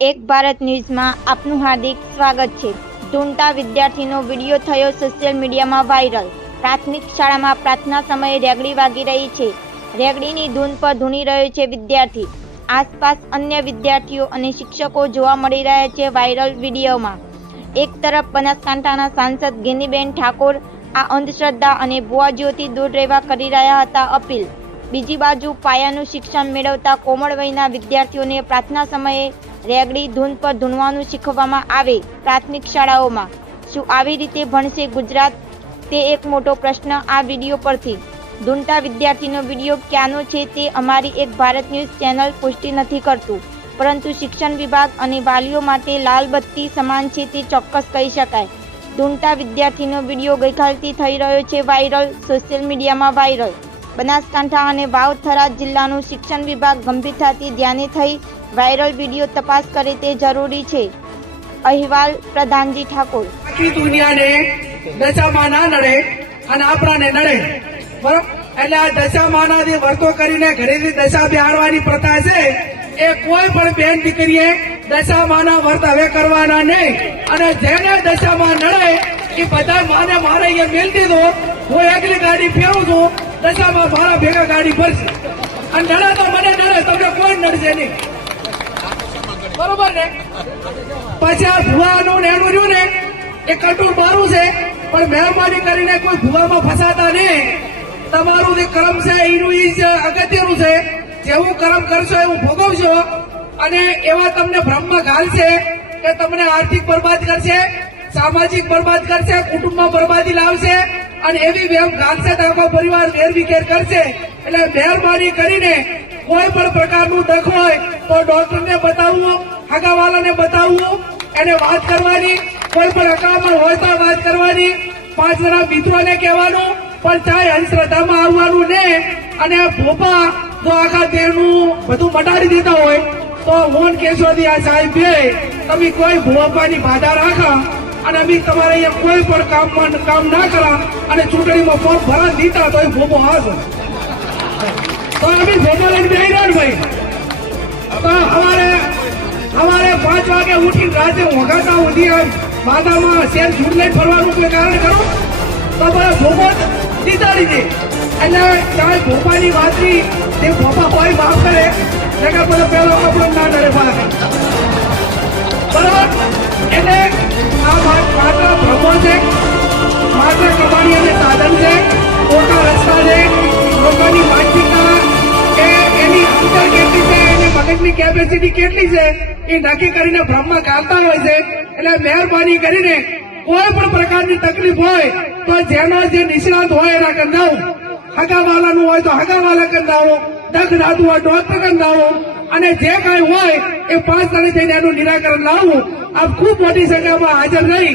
એક ભારત ન્યૂઝમાં આપનું હાર્દિક સ્વાગત છે। ધૂંટા વિદ્યાર્થીનો વિડીયો થયો સોશિયલ મીડિયામાં વાયરલ। પ્રાથમિક શાળામાં પ્રાર્થના સમયે રેગડી વાગી રહી છે। રેગડીની ધૂન પર ધૂણી રહ્યો છે વિદ્યાર્થી। આસપાસ અન્ય વિદ્યાર્થીઓ અને શિક્ષકો જોવા મળી રહ્યા છે વાયરલ વિડીયોમાં। એક તરફ બનાસકાંઠાના સાંસદ ગેનીબેન ઠાકોર આ અંધશ્રદ્ધા અને ભુવાજીઓથી દૂર રહેવા કરી રહ્યા હતા અપીલ। બીજી બાજુ પાયાનું શિક્ષણ મેળવતા કોમળ વયના વિદ્યાર્થીઓને પ્રાર્થના સમયે રેગડી ધૂન પર ધૂણવાનું શીખવવામાં આવે પ્રાથમિક શાળાઓમાં। શું આવી રીતે ભણશે ગુજરાત? તે એક મોટો પ્રશ્ન આ વિડીયો પરથી। ધૂંટા વિદ્યાર્થીનો વિડીયો ક્યાંનો છે તે અમારી એક ભારત ન્યૂઝ ચેનલ પુષ્ટિ નથી કરતું, પરંતુ શિક્ષણ વિભાગ અને વાલીઓ માટે લાલ બત્તી સમાન છે તે ચોક્કસ કહી શકાય। ધૂંટા વિદ્યાર્થીનો વિડીયો ગઈકાલથી થઈ રહ્યો છે વાયરલ, સોશિયલ મીડિયામાં વાયરલ। બનાસકાંઠા અને વાવ-થરાદ જિલ્લાનું શિક્ષણ વિભાગ ગંભીરતાથી ધ્યાને થઈ વાયરલ વિડીયો તપાસ કરે તે જરૂરી છે। અહેવાલ પ્રધાનજી ઠાકોર। આખી દુનિયાને દશામાં ના નડે અને આપણાને નડે, બરોબર? એટલે આ દશામાનાથી વર્તો કરીને ઘરેથી દશા બેહાડવાની પ્રથા છે એ કોઈ પણ બેન દીકરીએ દશામાના વર્ત હવે કરવાના નહીં। અને જેને દશામાં નડે એ બધા માને મારે અહીંયા મેલ દીધો, હું એકલી ગાડી ફેરું છું, દશામાં મારા ભેગા ગાડી ભરશે અને નડે તો મને નડે, તમને કોઈ નડશે નહીં, બરોબર ને? પછી આ ભુવાનું ને એનું રહ્યું ને એ કટુર મારું છે, પણ મહેરબાની કરીને કોઈ ભુવામાં ફસાતા નહીં। તમારું જે કર્મ છે એનું ઈ જ અગત્યનું છે। જેવું કર્મ કરશો એવું ભોગવશો, અને એવા તમને ભ્રમમાં ઘાલશે કે તમને આર્થિક બરબાદ કરશે, સામાજિક બરબાદ કરશે, કુટુંબમાં બરબાદી લાવશે, અને એવી વેમ ઘાલશે તો આખો પરિવાર વેરવિખેર કરશે। એટલે મહેરબાની કરીને કોઈ પણ પ્રકારનું દખ હોય તો ડોક્ટરને બતાવવું, હગાવાલાને બતાવવું, એને વાત કરવાની, કોઈ પણ અકળામણ હોય તો વાત કરવાની, 5 જણા મિત્રોને કહેવાનું, પણ ચાહે અંધશ્રદ્ધામાં આવવાનું નહીં। અને ભોપા જો આખા દેહનું બધું મટાડી દેતા હોય તો હું કેશોદી આ સાહેબ બે તમે કોઈ ભોપાની બાધા રાખા અને અમે તમારે અહીંયા કોઈ પણ કામ ના કરા અને ચૂંટણીમાં ફોર્મ ભરા દીધા તો એ ભોપો હાજો તો અમે ભોપો લઈને બેહી રહ્યા ને ભાઈ। તો સવારે 5 વાગે ઉઠીને રાતે વગાતા ઉઠી માથામાં શેર ઝૂડ લઈને ફરવાનું કોઈ કારણ કરો તો બધા ભોપો દીધાડી દે। એટલે ચાહે ભોપાની વાતની તે ભોપા કોઈ માફ કરે જગા પર પેલો કપડો ના ડરે પાછા, બરાબર? એટલે આ માત્ર ભ્રમો છે, માત્ર કમાણી અને સાધન છે, ખોટા રસ્તા છે, લોકોની માનસિકતા એની અંદર કેટલી છે, એની મગજની કેપેસિટી કેટલી છે એ નક્કી કરીને ભ્રમમાં ગાલતા હોય છે। એટલે મહેરબાની કરીને કોઈ પણ પ્રકારની તકલીફ હોય તો જેનો જે નિષ્ણાત હોય એના કંદાવો, હગાવાલાનું હોય તો હગાવાલા કંદાવો, દખ નાતું હોય ડોક્ટર કંદાવો, અને જે કાંઈ હોય એ 5 જણે થઈને એનું નિરાકરણ લાવવું। આપ ખૂબ મોટી સંખ્યામાં હાજર રહી